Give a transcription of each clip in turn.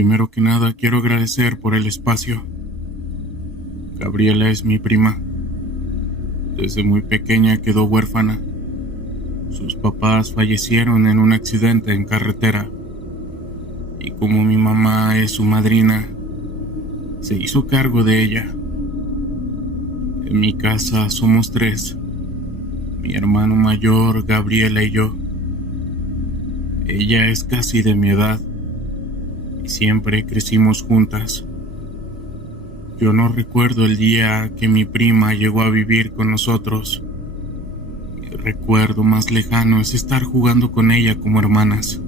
Primero que nada, quiero agradecer por el espacio. Gabriela es mi prima. Desde muy pequeña quedó huérfana. Sus papás fallecieron en un accidente en carretera. Y como mi mamá es su madrina, se hizo cargo de ella. En mi casa somos 3. Mi hermano mayor, Gabriela y yo. Ella es casi de mi edad y siempre crecimos juntas. Yo no recuerdo el día que mi prima llegó a vivir con nosotros. Mi recuerdo más lejano es estar jugando con ella como hermanas.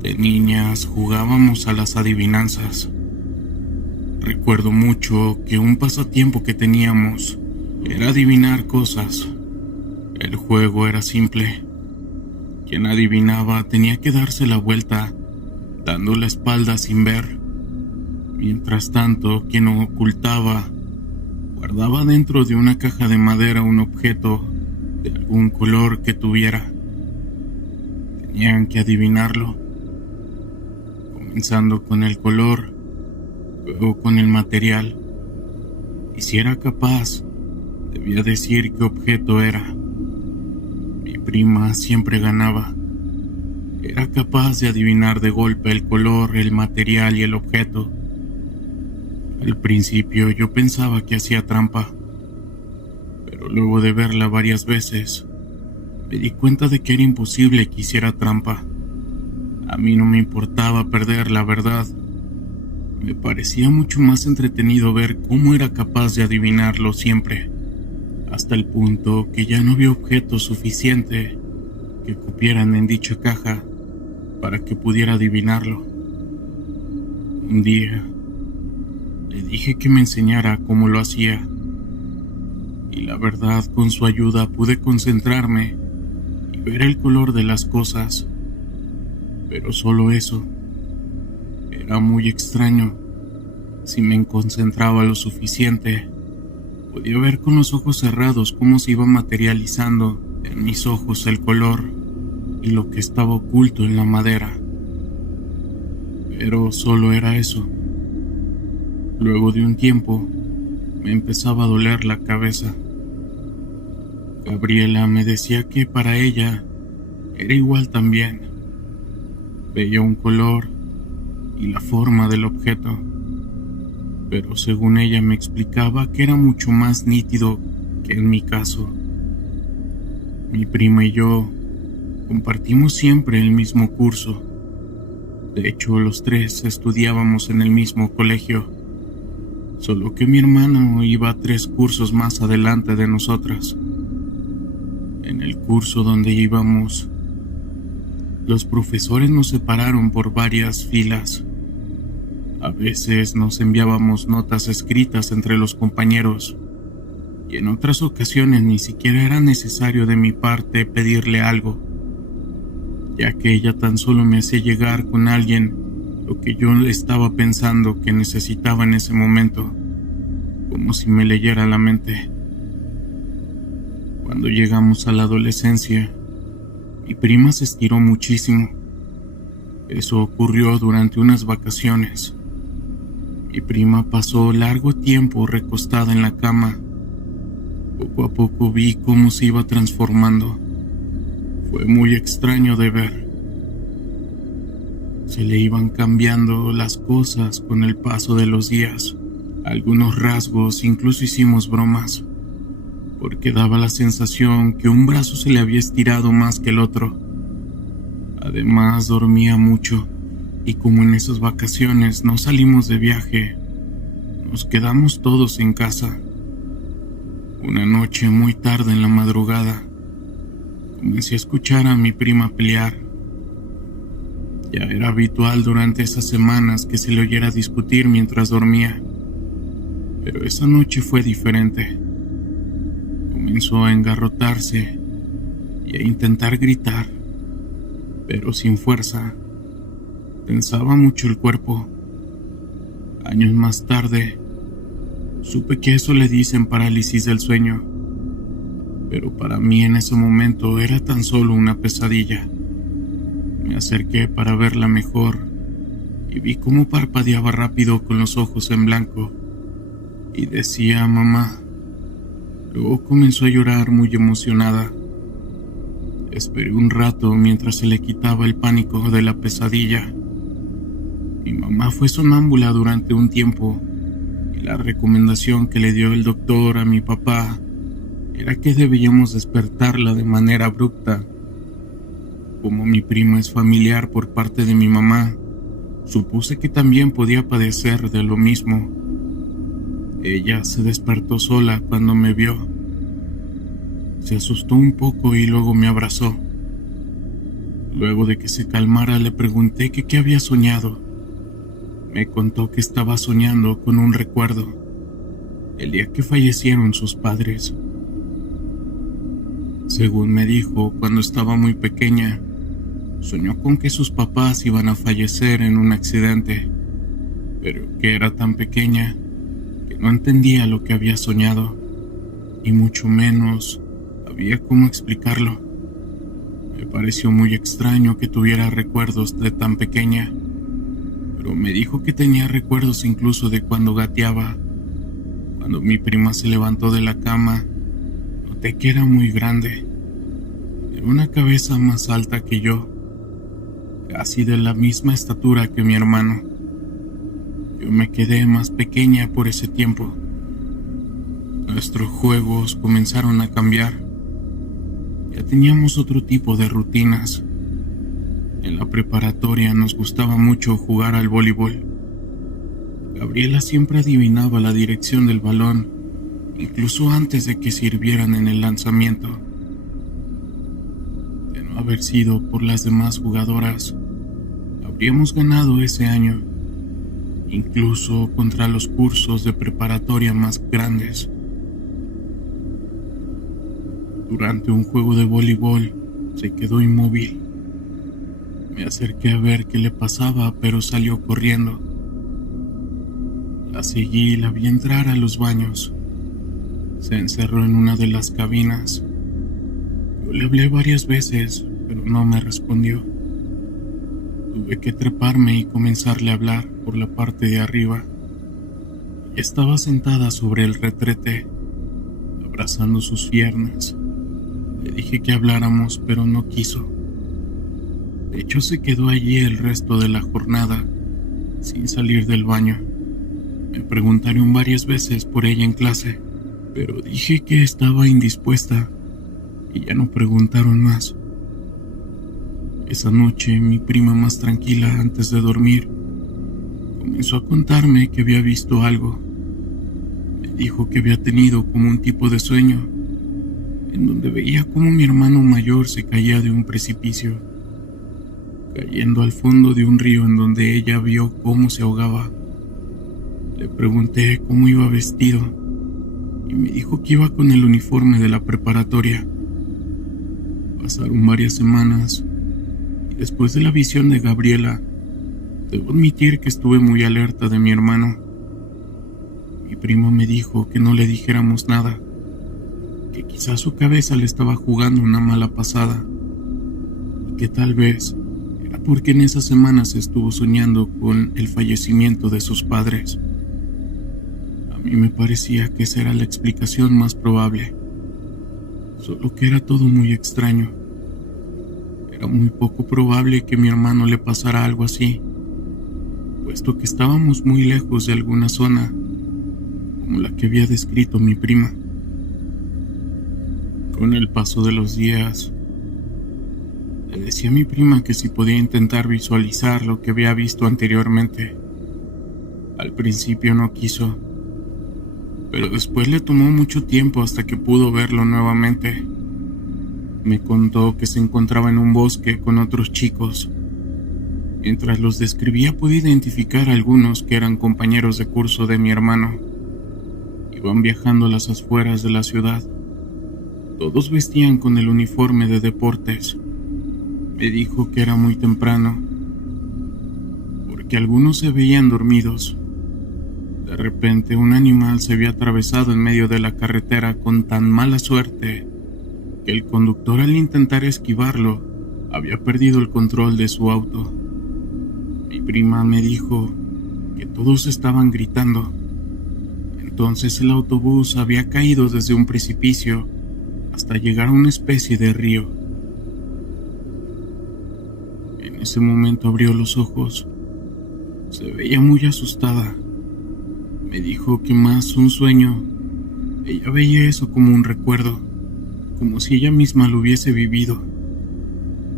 De niñas jugábamos a las adivinanzas. Recuerdo mucho que un pasatiempo que teníamos era adivinar cosas. El juego era simple. Quien adivinaba tenía que darse la vuelta, dando la espalda sin ver. Mientras tanto, quien ocultaba, guardaba dentro de una caja de madera un objeto de algún color que tuviera. Tenían que adivinarlo, comenzando con el color, luego con el material. Y si era capaz, debía decir qué objeto era. Mi prima siempre ganaba. Era capaz de adivinar de golpe el color, el material y el objeto. Al principio yo pensaba que hacía trampa, pero luego de verla varias veces, me di cuenta de que era imposible que hiciera trampa. A mí no me importaba perder, la verdad. Me parecía mucho más entretenido ver cómo era capaz de adivinarlo siempre, hasta el punto que ya no había objeto suficiente que cupieran en dicha caja para que pudiera adivinarlo. Un día le dije que me enseñara cómo lo hacía, y la verdad, con su ayuda pude concentrarme y ver el color de las cosas, pero solo eso. Era muy extraño. Si me concentraba lo suficiente, podía ver con los ojos cerrados cómo se iba materializando en mis ojos el color y lo que estaba oculto en la madera. Pero solo era eso. Luego de un tiempo, me empezaba a doler la cabeza. Gabriela me decía que para ella era igual también. Veía un color y la forma del objeto, pero según ella me explicaba que era mucho más nítido que en mi caso. Mi prima y yo compartimos siempre el mismo curso. De hecho, los 3 estudiábamos en el mismo colegio, solo que mi hermano iba 3 cursos más adelante de nosotras. En el curso donde íbamos, los profesores nos separaron por varias filas. A veces nos enviábamos notas escritas entre los compañeros, y en otras ocasiones ni siquiera era necesario de mi parte pedirle algo, ya que ella tan solo me hacía llegar con alguien lo que yo estaba pensando que necesitaba en ese momento, como si me leyera la mente. Cuando llegamos a la adolescencia, mi prima se estiró muchísimo. Eso ocurrió durante unas vacaciones. Mi prima pasó largo tiempo recostada en la cama. Poco a poco vi cómo se iba transformando. Fue muy extraño de ver. Se le iban cambiando las cosas con el paso de los días. Algunos rasgos, incluso hicimos bromas, porque daba la sensación que un brazo se le había estirado más que el otro. Además, dormía mucho, y como en esas vacaciones no salimos de viaje, nos quedamos todos en casa. Una noche muy tarde en la madrugada, comencé a escuchar a mi prima pelear. Ya era habitual durante esas semanas que se le oyera discutir mientras dormía, pero esa noche fue diferente. Comenzó a engarrotarse y a intentar gritar, pero sin fuerza. Tensaba mucho el cuerpo. Años más tarde, supe que eso le dicen parálisis del sueño, pero para mí en ese momento era tan solo una pesadilla. Me acerqué para verla mejor y vi cómo parpadeaba rápido con los ojos en blanco y decía mamá. Luego comenzó a llorar muy emocionada. Esperé un rato mientras se le quitaba el pánico de la pesadilla. Mi mamá fue sonámbula durante un tiempo y la recomendación que le dio el doctor a mi papá era que debíamos despertarla de manera abrupta. Como mi prima es familiar por parte de mi mamá, supuse que también podía padecer de lo mismo. Ella se despertó sola cuando me vio. Se asustó un poco y luego me abrazó. Luego de que se calmara le pregunté que qué había soñado. Me contó que estaba soñando con un recuerdo, el día que fallecieron sus padres. Según me dijo, cuando estaba muy pequeña, soñó con que sus papás iban a fallecer en un accidente, pero que era tan pequeña que no entendía lo que había soñado, y mucho menos sabía cómo explicarlo. Me pareció muy extraño que tuviera recuerdos de tan pequeña, pero me dijo que tenía recuerdos incluso de cuando gateaba. Cuando mi prima se levantó de la cama, noté que era muy grande. Era una cabeza más alta que yo, casi de la misma estatura que mi hermano. Yo me quedé más pequeña por ese tiempo. Nuestros juegos comenzaron a cambiar. Ya teníamos otro tipo de rutinas. En la preparatoria nos gustaba mucho jugar al voleibol. Gabriela siempre adivinaba la dirección del balón, incluso antes de que sirvieran en el lanzamiento. De no haber sido por las demás jugadoras, habríamos ganado ese año, incluso contra los cursos de preparatoria más grandes. Durante un juego de voleibol, se quedó inmóvil. Me acerqué a ver qué le pasaba, pero salió corriendo. La seguí y la vi entrar a los baños. Se encerró en una de las cabinas. Yo le hablé varias veces, pero no me respondió. Tuve que treparme y comenzarle a hablar por la parte de arriba. Ella estaba sentada sobre el retrete, abrazando sus piernas. Le dije que habláramos, pero no quiso. De hecho, se quedó allí el resto de la jornada, sin salir del baño. Me preguntaron varias veces por ella en clase, pero dije que estaba indispuesta y ya no preguntaron más. Esa noche, mi prima, más tranquila antes de dormir, comenzó a contarme que había visto algo. Me dijo que había tenido como un tipo de sueño, en donde veía cómo mi hermano mayor se caía de un precipicio, cayendo al fondo de un río en donde ella vio cómo se ahogaba. Le pregunté cómo iba vestido y me dijo que iba con el uniforme de la preparatoria. Pasaron varias semanas y después de la visión de Gabriela, debo admitir que estuve muy alerta de mi hermano. Mi primo me dijo que no le dijéramos nada, que quizás su cabeza le estaba jugando una mala pasada y que tal vez era porque en esas semanas estuvo soñando con el fallecimiento de sus padres. A mí me parecía que esa era la explicación más probable, solo que era todo muy extraño. Era muy poco probable que mi hermano le pasara algo así, puesto que estábamos muy lejos de alguna zona, como la que había descrito mi prima. Con el paso de los días, le decía a mi prima que si podía intentar visualizar lo que había visto anteriormente. Al principio no quiso, pero después le tomó mucho tiempo hasta que pudo verlo nuevamente. Me contó que se encontraba en un bosque con otros chicos. Mientras los describía pude identificar a algunos que eran compañeros de curso de mi hermano. Iban viajando a las afueras de la ciudad. Todos vestían con el uniforme de deportes. Me dijo que era muy temprano, porque algunos se veían dormidos. De repente un animal se había atravesado en medio de la carretera con tan mala suerte que el conductor, al intentar esquivarlo, había perdido el control de su auto. Mi prima me dijo que todos estaban gritando. Entonces el autobús había caído desde un precipicio hasta llegar a una especie de río. En ese momento abrió los ojos. Se veía muy asustada. Me dijo que más un sueño. Ella veía eso como un recuerdo, como si ella misma lo hubiese vivido.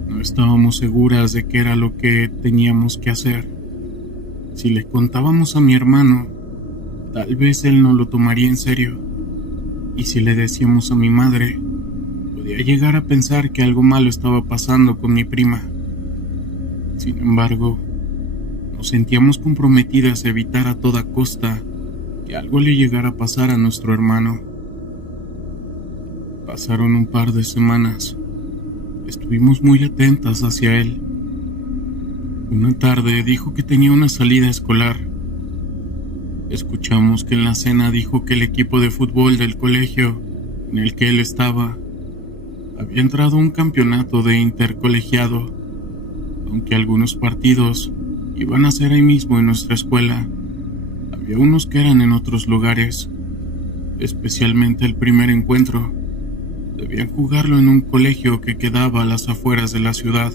No estábamos seguras de qué era lo que teníamos que hacer. Si le contábamos a mi hermano, tal vez él no lo tomaría en serio. Y si le decíamos a mi madre, podía llegar a pensar que algo malo estaba pasando con mi prima. Sin embargo, nos sentíamos comprometidas a evitar a toda costa que algo le llegara a pasar a nuestro hermano. Pasaron un par de semanas. Estuvimos muy atentas hacia él. Una tarde dijo que tenía una salida escolar. Escuchamos que en la cena dijo que el equipo de fútbol del colegio en el que él estaba había entrado a un campeonato de intercolegiado, aunque algunos partidos iban a ser ahí mismo en nuestra escuela. Había unos que eran en otros lugares, especialmente el primer encuentro. Debían jugarlo en un colegio que quedaba a las afueras de la ciudad.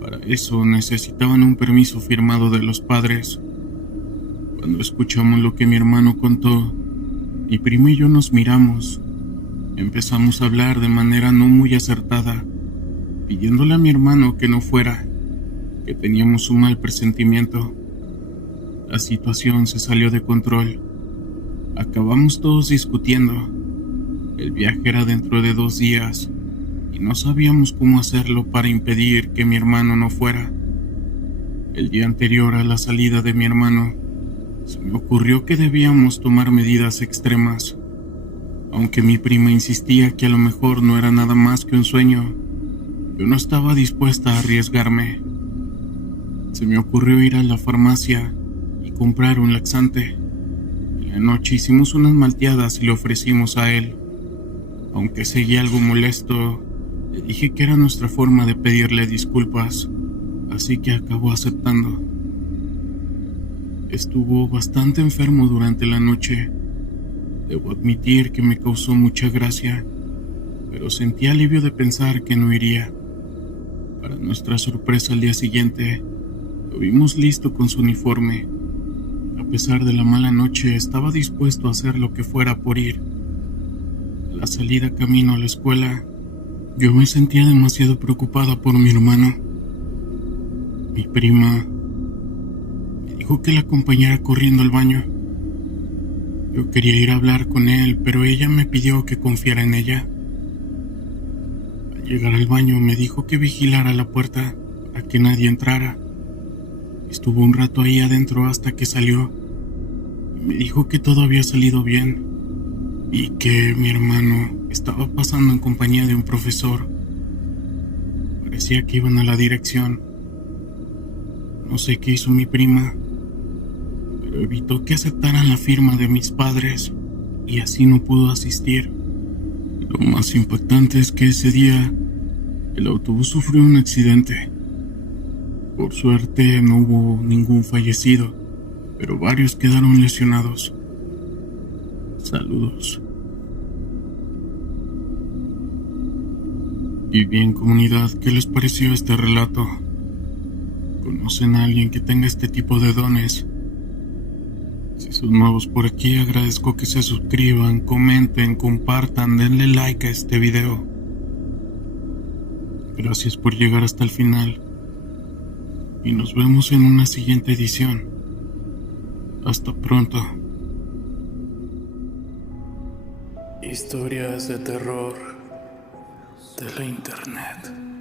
Para eso necesitaban un permiso firmado de los padres. Cuando escuchamos lo que mi hermano contó, mi primo y yo nos miramos. Empezamos a hablar de manera no muy acertada, pidiéndole a mi hermano que no fuera, que teníamos un mal presentimiento. La situación se salió de control. Acabamos todos discutiendo. El viaje era dentro de 2 días y no sabíamos cómo hacerlo para impedir que mi hermano no fuera. El día anterior a la salida de mi hermano, se me ocurrió que debíamos tomar medidas extremas. Aunque mi prima insistía que a lo mejor no era nada más que un sueño, yo no estaba dispuesta a arriesgarme. Se me ocurrió ir a la farmacia y comprar un laxante. En la noche hicimos unas malteadas y le ofrecimos a él. Aunque seguía algo molesto, le dije que era nuestra forma de pedirle disculpas, así que acabó aceptando. Estuvo bastante enfermo durante la noche. Debo admitir que me causó mucha gracia, pero sentí alivio de pensar que no iría. Para nuestra sorpresa, al día siguiente, lo vimos listo con su uniforme. A pesar de la mala noche, estaba dispuesto a hacer lo que fuera por ir. A la salida camino a la escuela, yo me sentía demasiado preocupada por mi hermano. Mi prima me dijo que la acompañara corriendo al baño. Yo quería ir a hablar con él, pero ella me pidió que confiara en ella. Al llegar al baño me dijo que vigilara la puerta para que nadie entrara. Estuvo un rato ahí adentro hasta que salió y me dijo que todo había salido bien y que mi hermano estaba pasando en compañía de un profesor. Parecía que iban a la dirección. No sé qué hizo mi prima, pero evitó que aceptaran la firma de mis padres y así no pudo asistir. Lo más impactante es que ese día el autobús sufrió un accidente. Por suerte no hubo ningún fallecido, pero varios quedaron lesionados. Saludos. Y bien, comunidad, ¿qué les pareció este relato? ¿Conocen a alguien que tenga este tipo de dones? Si son nuevos por aquí, agradezco que se suscriban, comenten, compartan, denle like a este video. Gracias por llegar hasta el final. Y nos vemos en una siguiente edición. Hasta pronto. Historias de terror de la internet.